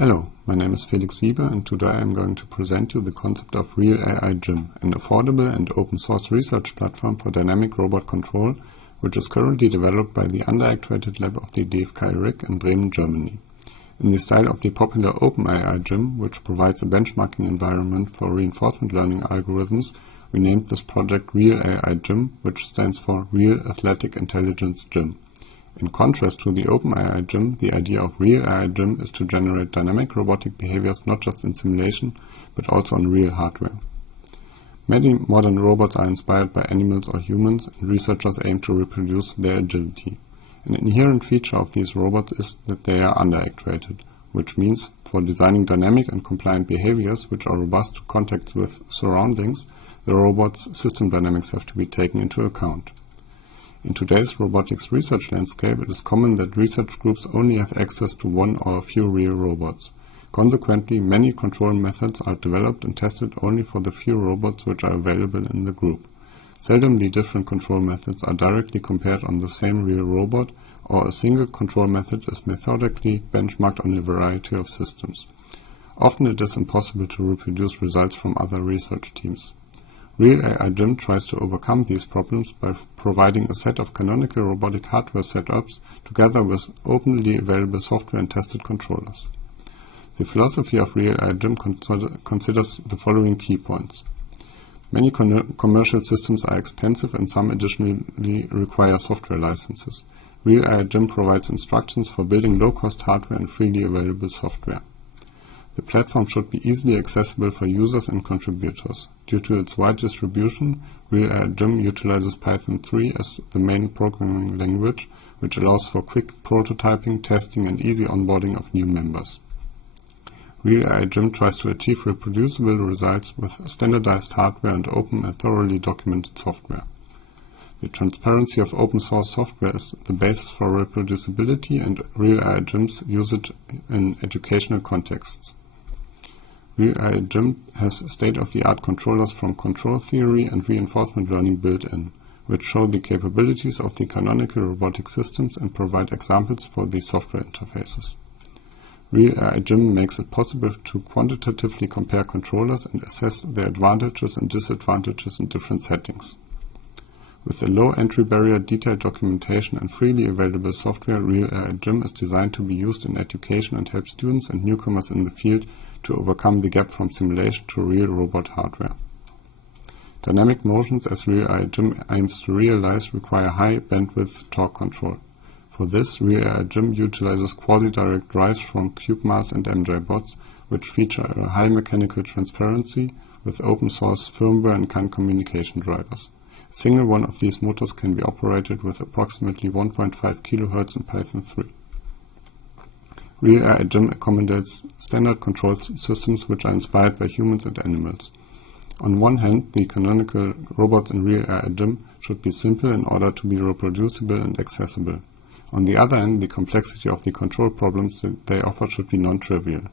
Hello, my name is Felix Weber and today I am going to present you the concept of RealAIGym, an affordable and open source research platform for dynamic robot control, which is currently developed by the underactuated lab of the DFK RIG in Bremen, Germany. In the style of the popular OpenAIGym, which provides a benchmarking environment for reinforcement learning algorithms, we named this project RealAIGym, which stands for Real Athletic Intelligence Gym. In contrast to the OpenAIGym, the idea of RealAIGym is to generate dynamic robotic behaviors not just in simulation, but also on real hardware. Many modern robots are inspired by animals or humans, and researchers aim to reproduce their agility. An inherent feature of these robots is that they are underactuated, which means for designing dynamic and compliant behaviors which are robust to contacts with surroundings, the robot's system dynamics have to be taken into account. In today's robotics research landscape, it is common that research groups only have access to one or a few real robots. Consequently, many control methods are developed and tested only for the few robots which are available in the group. Seldomly different control methods are directly compared on the same real robot, or a single control method is methodically benchmarked on a variety of systems. Often it is impossible to reproduce results from other research teams. RealAIGym tries to overcome these problems by providing a set of canonical robotic hardware setups together with openly available software and tested controllers. The philosophy of RealAIGym considers the following key points. Many commercial systems are expensive and some additionally require software licenses. RealAIGym provides instructions for building low-cost hardware and freely available software. The platform should be easily accessible for users and contributors. Due to its wide distribution, RealAIGym utilizes Python 3 as the main programming language, which allows for quick prototyping, testing, and easy onboarding of new members. RealAIGym tries to achieve reproducible results with standardized hardware and open and thoroughly documented software. The transparency of open source software is the basis for reproducibility and RealAIGym's usage in educational contexts. RealAIGym has state-of-the-art controllers from control theory and reinforcement learning built in, which show the capabilities of the canonical robotic systems and provide examples for the software interfaces. RealAIGym makes it possible to quantitatively compare controllers and assess their advantages and disadvantages in different settings. With a low entry barrier, detailed documentation, and freely available software, RealAIGym is designed to be used in education and help students and newcomers in the field to overcome the gap from simulation to real robot hardware. Dynamic motions, as RealAIGym aims to realize, require high bandwidth torque control. For this, RealAIGym utilizes quasi-direct drives from CubeMass and MJBots, which feature a high mechanical transparency with open source firmware and CAN communication drivers. A single one of these motors can be operated with approximately 1.5 kHz in Python 3. RealAIGym accommodates standard control systems which are inspired by humans and animals. On one hand, the canonical robots in RealAIGym should be simple in order to be reproducible and accessible. On the other hand, the complexity of the control problems that they offer should be non-trivial.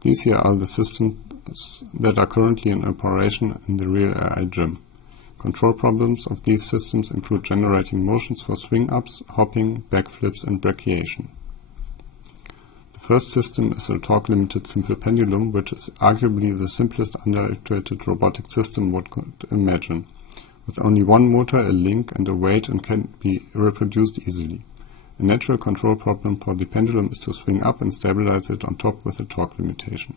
These here are the systems that are currently in operation in the RealAIGym. Control problems of these systems include generating motions for swing-ups, hopping, backflips, and brachiation. The first system is a torque-limited simple pendulum, which is arguably the simplest underactuated robotic system one could imagine, with only one motor, a link, and a weight, and can be reproduced easily. A natural control problem for the pendulum is to swing up and stabilize it on top with a torque limitation.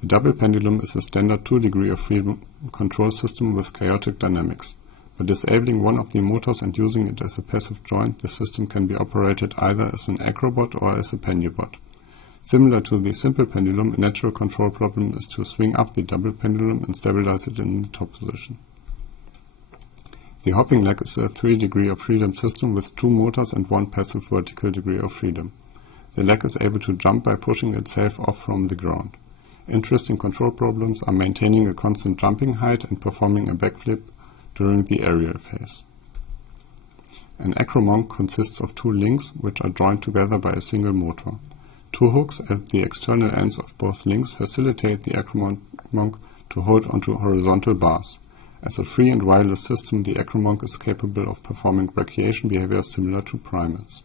The double pendulum is a standard 2 degree of freedom control system with chaotic dynamics. By disabling one of the motors and using it as a passive joint, the system can be operated either as an acrobot or as a pendulbot. Similar to the simple pendulum, a natural control problem is to swing up the double pendulum and stabilize it in the top position. The hopping leg is a 3 degree of freedom system with 2 motors and 1 passive vertical degree of freedom. The leg is able to jump by pushing itself off from the ground. Interesting control problems are maintaining a constant jumping height and performing a backflip during the aerial phase. An acromonk consists of 2 links which are joined together by a single motor. 2 hooks at the external ends of both links facilitate the acromonk to hold onto horizontal bars. As a free and wireless system, the acromonk is capable of performing brachiation behaviors similar to primates.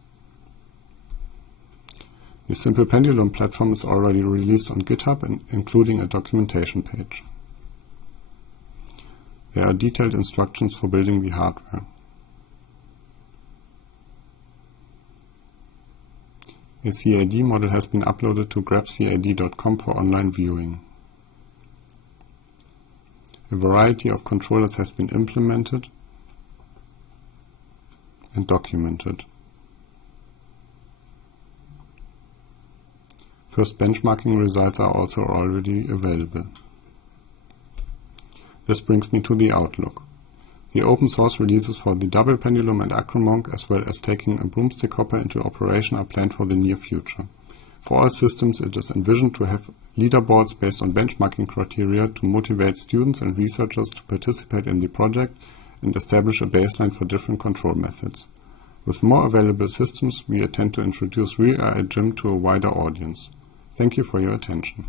The Simple Pendulum platform is already released on GitHub, including a documentation page. There are detailed instructions for building the hardware. A CAD model has been uploaded to grabcad.com for online viewing. A variety of controllers has been implemented and documented. First benchmarking results are also already available. This brings me to the outlook. The open source releases for the Double Pendulum and Acromonk, as well as taking a broomstick hopper into operation, are planned for the near future. For all systems, it is envisioned to have leaderboards based on benchmarking criteria to motivate students and researchers to participate in the project and establish a baseline for different control methods. With more available systems, we intend to introduce RealAIGym to a wider audience. Thank you for your attention.